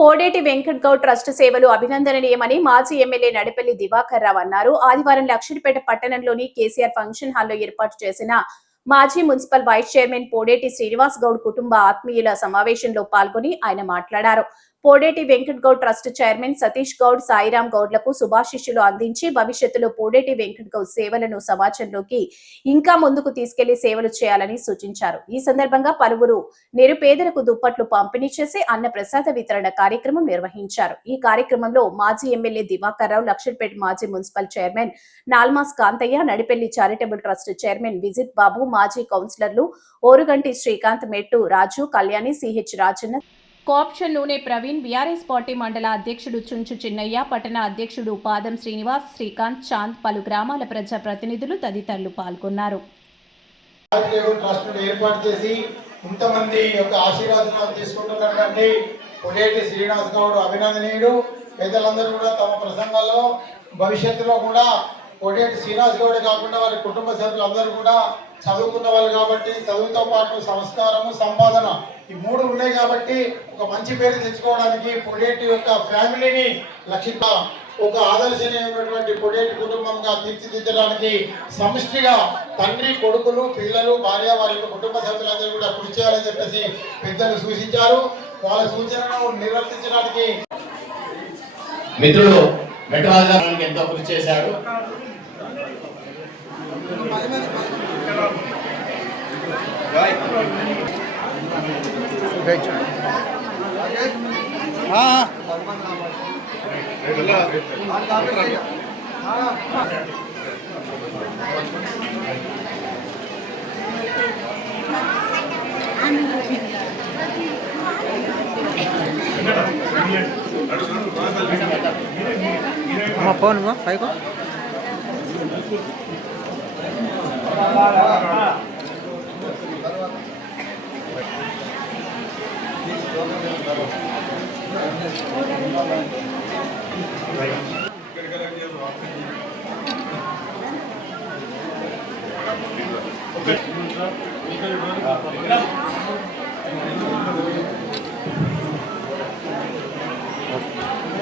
Podeti Venkat Goud trust సేవలు అభినందనీయమని మాజీ ఎమ్మెల్యే నడిపల్లి దివాకర్ రావు అన్నారు. ఆదివారం లక్షడిపేట పట్టణంలోని కేసీఆర్ ఫంక్షన్ హాల్లో ఏర్పాటు చేసిన మాజీ municipal vice chairman Podeti Srinivas Goud కుటుంబ ఆత్మీయుల సమావేశంలో పాల్గొని ఆయన మాట్లాడారు. పోడేటి వెంకట్ గౌడ్ ట్రస్ట్ చైర్మన్ సతీష్ గౌడ్ సాయిరాం గౌడ్లకు శుభాశిష్యులు అందించి భవిష్యత్తులో పోడేటి వెంకట్ గౌడ్ సేవలను సమాజంలోకి ఇంకా ముందుకు తీసుకెళ్ళి సేవలు చేయాలని సూచించారు. ఈ సందర్భంగా పలువురు నిరుపేదలకు దుప్పట్లు పంపిణీ చేసి అన్న ప్రసాద వితరణ కార్యక్రమం నిర్వహించారు. ఈ కార్యక్రమంలో మాజీ ఎమ్మెల్యే దివాకర్ రావు లక్షడ్పేట మాజీ municipal chairman Nalmas Kantaiah Nadipelli charitable trust chairman Vijith Babu మాజీ కౌన్సిలర్లు Oruganti Srikanth Mettu Raju Kalyani CH Rajanna co-option Noone Praveen BRS party మండల అధ్యక్షుడు చుంచు చిన్నయ్య పట్టణ అధ్యక్షుడు పాదం శ్రీనివాస్ శ్రీకాంత్ చాంద్ పలు గ్రామాల ప్రజా ప్రతినిధులు తదితరులు పాల్గొన్నారు. ఏర్పాటు చేసి ఇంతమంది యొక్క ఆశీర్వాదాలు తీసుకుంటున్నటువంటి శ్రీనివాస్ గౌడ్ అభినందనీయుడు. పెద్దలందరూ కూడా తమ ప్రసంగాల్లో భవిష్యత్తులో కూడా కోటేటి శ్రీనివాస్ గౌడ్ కాకుండా వారి కుటుంబ సభ్యులు అందరూ కూడా చదువుకున్న వాళ్ళు కాబట్టి చదువుతో పాటు సంస్కారము సంపాదన ఈ మూడు ఉన్నాయి కాబట్టి ఒక మంచి పేరు తెచ్చుకోవడానికి పొడేటి యొక్క ఫ్యామిలీని లక్షిత ఒక ఆదర్శనీయమైనటువంటి పొడేటి కుటుంబంగా తీర్చిదిద్దడానికి సమిష్టిగా తండ్రి కొడుకులు పిల్లలు భార్య వారి యొక్క కుటుంబ సభ్యులందరూ కూడా కృషి చేయాలని చెప్పేసి పెద్దలు సూచించారు. వాళ్ళ సూచనలను నిర్వర్తించడానికి మిత్రుడు మెట్రాజానికి ఎంతో కృషి చేశాడు అమ్మ ఫోన్ ఇవ్వ, పైకో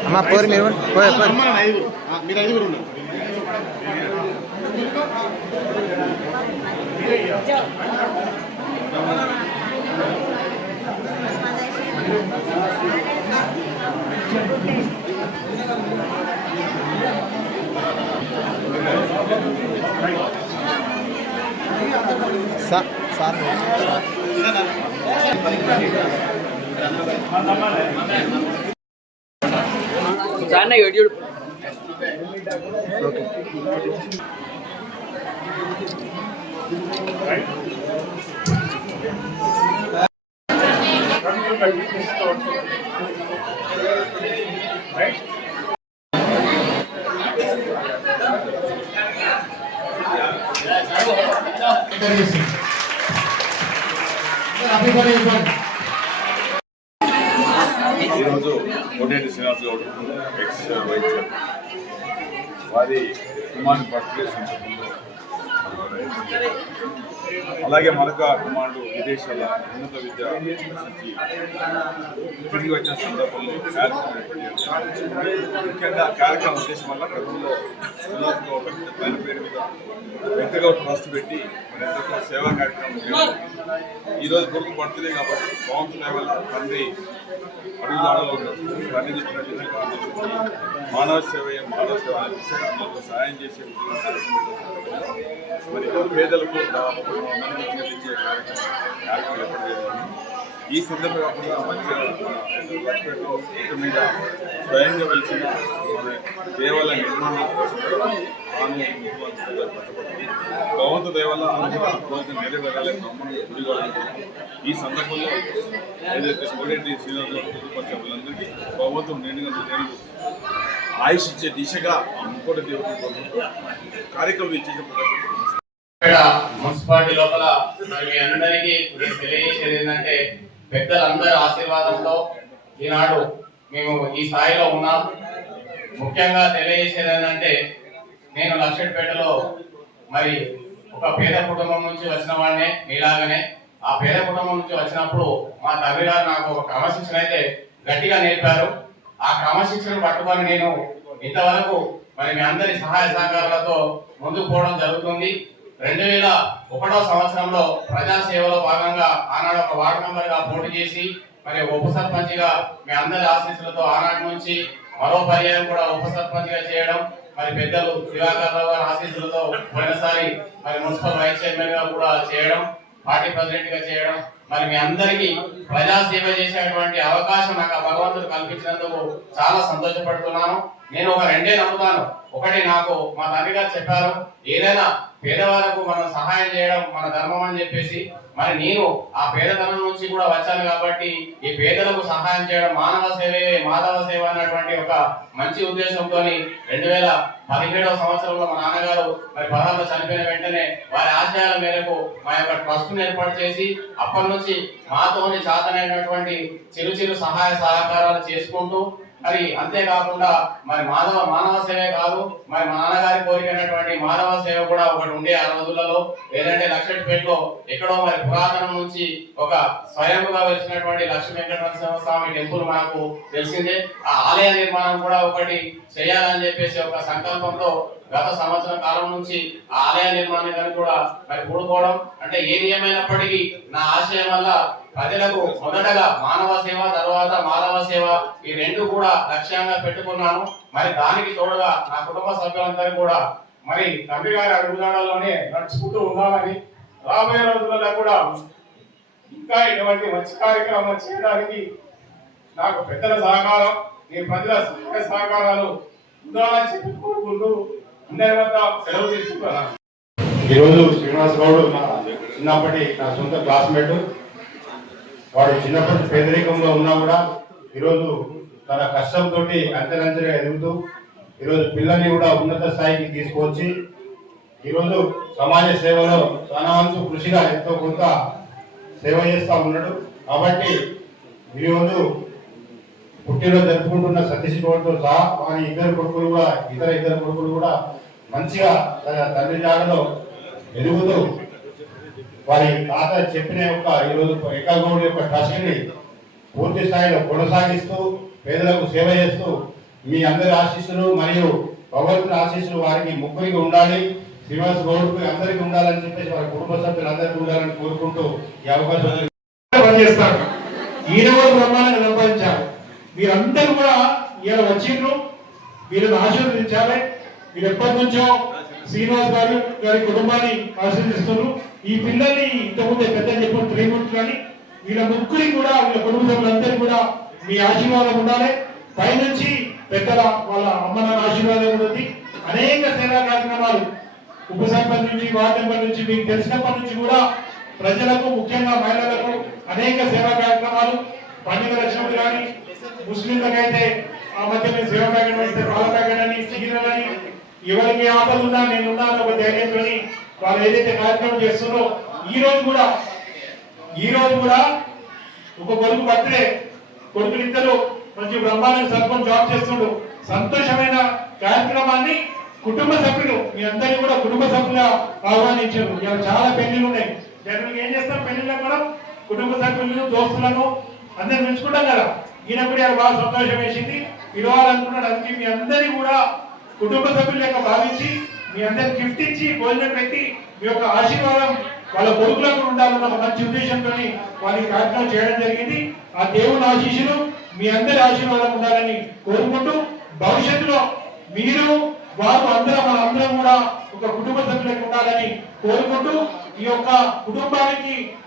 అమ్మా పోరు మీరు. పోయి మీరు ఐదుగురు ఉన్నారు சார் சார் சார் வெடி ஓகே Right? ఓకే ఈరోజు కోనేటి శ్రీనివాస్ గౌడ్ ఎక్స్ వైద్యం వారి కుమారుని బర్త్డే అలాగే మరొక కుమారుడు విదేశాల ఉన్నత విద్య అభ్యసించి తిరిగి వచ్చిన సందర్భంలో ముఖ్యంగా కార్యక్రమం ఉద్దేశం వల్ల గతంలో శ్రీనివాస్ గౌడ్ ఆయన పేరు మీద ఎంతగా ట్రస్ట్ పెట్టి మరి ఎంతగా సేవా కార్యక్రమం ఈరోజు కొడుకు పడుతుంది కాబట్టి బాగుంటున్న వల్ల తండ్రి అడుగుదాడలో తండ్రి చెప్పిన విధంగా మానవ సేవ మానవ సేవ సహాయం చేసే మరి పేదలకు చెల్లించే కార్యక్రమం ఈ సందర్భంగా కూడా మీద స్వయంగా వెలిసిన దేవాలయ నిర్మాణం కోసం తాను భగవంతు దేవాల రోజు నెరవేరాలి బ్రహ్మాండ ఈ సందర్భంలో ఏదైతే కోడేటి శ్రీనివాస కుటుంబ సభ్యులందరికీ భగవంతుడు నిండుగా నేను ఆయుష్ ఇచ్చే దిశగా ఆ ముక్కోటి కార్యక్రమం ఇచ్చేసే ఇక్కడ మున్సిపాలిటీ లోపల మరి మీ అందరికీ నేను తెలియజేసేది ఏంటంటే పెద్దలందరి ఆశీర్వాదంలో ఈనాడు మేము ఈ స్థాయిలో ఉన్నాం. ముఖ్యంగా తెలియజేసేది ఏంటంటే నేను లక్షపేటలో మరి ఒక పేద కుటుంబం నుంచి వచ్చిన వాడినే మీలాగానే ఆ పేద కుటుంబం నుంచి వచ్చినప్పుడు మా తండ్రి గారు నాకు ఒక క్రమశిక్షణ అయితే గట్టిగా నేర్పారు. ఆ క్రమశిక్షణ పట్టుకొని నేను ఇంతవరకు మరి మీ అందరి సహాయ సహకారాలతో ముందుకు పోవడం జరుగుతుంది. రెండు వేల ఒకటో సంవత్సరంలో ప్రజాసేవలో భాగంగా ఆనాడు ఒక వార్డు మెంబర్గా పోటీ చేసి మరి ఉప సర్పంచ్గా మీ అందరి ఆశీస్సులతో ఆనాటి నుంచి మరో పర్యాయం కూడా ఉప సర్పంచ్గా చేయడం మరి పెద్దలు దివాకర్ రావు గారి ఆశీస్సులతో పోయినసారి మరి మున్సిపల్ వైస్ చైర్మన్గా కూడా చేయడం పార్టీ ప్రెసిడెంట్గా చేయడం మరి మీ అందరికీ ప్రజా సేవ చేసేటువంటి అవకాశం నాకు ఆ భగవంతుడు కల్పించినందుకు చాలా సంతోషపడుతున్నాను. నేను ఒక రెండే నమ్ముతాను. ఒకటి నాకు మా తండ్రి గారు చెప్పారు ఏదైనా పేదవాళ్ళకు మనం సహాయం చేయడం మన ధర్మం అని చెప్పేసి మరి నేను ఆ పేదతనం నుంచి కూడా వచ్చాను కాబట్టి ఈ పేదలకు సహాయం చేయడం మానవ సేవే మాధవ సేవ అన్నటువంటి ఒక మంచి ఉద్దేశంతో రెండు వేల పదిహేడవ సంవత్సరంలో మా నాన్నగారు మరి పదహారులో చనిపోయిన వెంటనే వారి ఆశయాల మేరకు మా యొక్క ట్రస్ట్ ఏర్పాటు చేసి అప్పటి నుంచి మాతోని చాతనైనటువంటి చిరు చిరు సహాయ సహకారాలు చేసుకుంటూ మరి అంతేకాకుండా మరి మానవ మానవ సేవే కాదు మరి మా నాన్నగారి కోరికైనటువంటి మానవ సేవ కూడా ఒకటి ఉండే ఆ రోజులలో. లేదంటే లక్షపేటలో ఎక్కడో మరి పురాతనం నుంచి ఒక స్వయంగా వెలిసినటువంటి లక్ష్మీ వెంకటనరసింహ స్వామి టెంపుల్ మనకు తెలిసిందే. ఆ ఆలయ నిర్మాణం కూడా ఒకటి చేయాలని చెప్పేసి ఒక సంకల్పంతో గత సంవత్సరం కాలం నుంచి ఆ ఆలయ నిర్మాణాన్ని కూడా మరి కూడుకోవడం. అంటే ఏది ఏమైనప్పటికీ నా ఆశయం వల్ల ప్రజలకు మొదటగా మానవ సేవ తర్వాత మానవ సేవ ఈ రెండు కూడా లక్ష్యంగా పెట్టుకున్నాను. మరి దానికి తోడుగా నా కుటుంబ సభ్యులందరూ కూడా మరి తండ్రి గారి అడుగుజాడల్లోనే నడుచుకుంటూ ఉండాలని రాబోయే రోజులలో కూడా ఇంకా ఇటువంటి మంచి కార్యక్రమం చేయడానికి నాకు పెద్దల సహకారం మీ ప్రజల సహకారాలు ఉండాలని చెప్పి కోరుకుంటూ అందరి వద్ద సెలవు తీసుకున్నాను. ఈరోజు శ్రీనివాస్ గౌడ్ చిన్నప్పటి నా సొంత క్లాస్మేట్. వాడు చిన్నప్పటి పేదరికంలో ఉన్నా కూడా ఈరోజు తన కష్టంతో అంచెలంచెలుగా ఎదుగుతూ ఈరోజు పిల్లల్ని కూడా ఉన్నత స్థాయికి తీసుకొచ్చి ఈరోజు సమాజ సేవలో తన వంతు కృషిగా ఎంతో కొంత సేవ చేస్తూ ఉన్నాడు. కాబట్టి ఈరోజు పుట్టిలో జరుపుకుంటున్న సతీష్ గౌడ్తో సహా వారి ఇద్దరు కొడుకులు కూడా ఇతర ఇద్దరు కొడుకులు కూడా మంచిగా తన తండ్రి జాడలో ఎదుగుతూ వారి తాత చెప్పిన యొక్క ఈరోజు ఏకాగౌడి యొక్క ట్రస్ట్ని పూర్తి స్థాయిలో కొనసాగిస్తూ పేదలకు సేవ చేస్తూ మీ అందరి ఆశీస్సులు మరియు భగవంతుని ఆశీస్సులు వారికి ముగ్గురికి ఉండాలి. శ్రీనివాస్ గౌడ్కి అందరికీ ఉండాలని చెప్పేసి వారి కుటుంబ సభ్యులందరికీ ఉండాలని కోరుకుంటూ ఈ అవకాశం పనిచేస్తారు ఈయన కూడా బ్రహ్మాండంగా సంపాదించారు. మీరందరూ కూడా ఈయన వచ్చిండ్రు. వీళ్ళని ఆశీర్వదించాలి. మీరు ఎప్పటి నుంచో శ్రీనివాస్ గారు గారి కుటుంబాన్ని ఆశీర్దిస్తున్నారు ఈ పిల్లల్ని ఇంతకుముందే పెద్ద చెప్పిన త్రిమూర్తి కానీ వీళ్ళ ముగ్గురికి కూడా వీళ్ళ కుటుంబ సభ్యులందరూ కూడా మీ ఆశీర్వాదం ఉండాలి. పైనుంచి పెద్దల వాళ్ళ అమ్మ నాన్న ఆశీర్వాదం ఉంటుంది అనేక సేవా కార్యక్రమాలు ఉప సర్పంచ్ నుంచి వార్డు మెంబర్ నుంచి మీకు తెలిసినప్పటి నుంచి కూడా ప్రజలకు ముఖ్యంగా మహిళలకు అనేక సేవా కార్యక్రమాలు పండుగ వచ్చినప్పుడు కానీ ముస్లింలకైతే ఆ మధ్య మేము సేవ ప్యాకెట్ వేస్తే పాల ప్యాకెట్ అని చీరలని ఎవరికి ఆపద ఉన్నా నేను ఉన్నాను ఒక ధైర్యంతో వాళ్ళు ఏదైతే కార్యక్రమం చేస్తున్నారో ఈ రోజు కూడా ఈ రోజు కూడా ఒక కొడుకు బర్త్డే కొడుకులు ఇద్దరు మంచి బ్రహ్మాండ సర్పంచ్ జాబ్ చేస్తుండ్రు సంతోషమైన కార్యక్రమాన్ని కుటుంబ సభ్యులు మీ అందరినీ కూడా కుటుంబ సభ్యులుగా ఆహ్వానించారు. ఇవాళ చాలా పెళ్ళిలు ఉన్నాయి. జనరల్గా ఏం చేస్తాం పెళ్ళిళ్ళకి కూడా? కుటుంబ సభ్యులను దోస్తులను అందరిని పెంచుకుంటాం కదా. ఈయన కూడా బాగా సంతోషం వేసింది. పిలవాలనుకున్నాడు. అందుకే మీ అందరినీ కూడా కుటుంబ సభ్యులుగా భావించి మీ అందరికి గిఫ్ట్ ఇచ్చి భోజనం పెట్టి మీ యొక్క ఆశీర్వాదం వాళ్ళ కొడుకులకు ఉండాలన్న ఒక మంచి ఉద్దేశంతో వారికి కార్యక్రమం చేయడం జరిగింది. ఆ దేవుని ఆశీస్సులు మీ అందరి ఆశీర్వాదం ఉండాలని కోరుకుంటూ భవిష్యత్తులో మీరు వారు అందరం మన అందరం కూడా ఒక కుటుంబ సభ్యులకు ఉండాలని కోరుకుంటూ ఈ యొక్క కుటుంబానికి